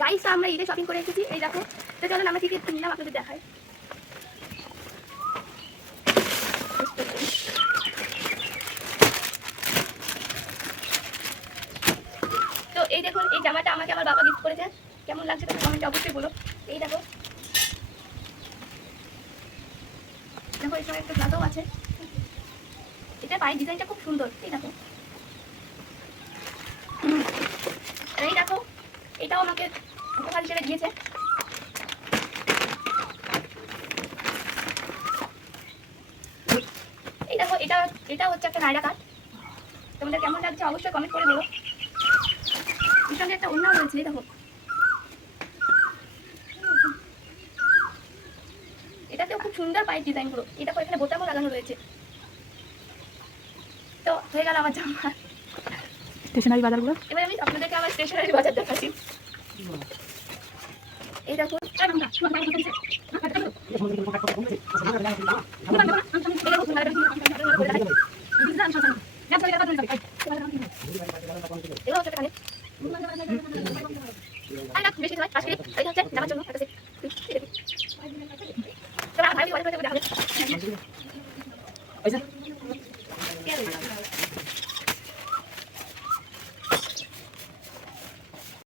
Guys আমরা ঈদে shopping করে এসেছি, এই দেখো। তো চলুন আমরা কি কি কিনলাম আপনাদের দেখাই। তো এই দেখুন, এই জামাটা আমাকে আমার বাবা গিফট করেছে। কেমন লাগছে তোমরা কমেন্টে অবশ্যই বলো। এই দেখো, দেখো এর সঙ্গে একটা ব্লাউজও আছে। এটা পায়ের ডিজাইনটা খুব সুন্দর, এই দেখো। এই দেখো, এটাও আমাকে উপহার হিসেবে দিয়েছে। এই দেখো, এটা হচ্ছে একটা নাইরা কাট। তোমাদের কেমন লাগছে অবশ্যই কমেন্ট করে বলো। এর সঙ্গে একটা ওড়নাও রয়েছে, এই দেখো। এটাতেও খুব সুন্দর পায়ের ডিজাইনগুলো। এই দেখো, এখানে বোতামও লাগানো রয়েছে। তো হয়ে গেল আমার জামা। স্টেশনারি বাজারগুলো এবার আমি আপনাদেরকে আমার স্টেশনারি বাজার দেখাচ্ছি। এই দেখো, বেশি নয় 5 মিনিট। এই হচ্ছে জামার জন্য একটা সেট। তো ভাই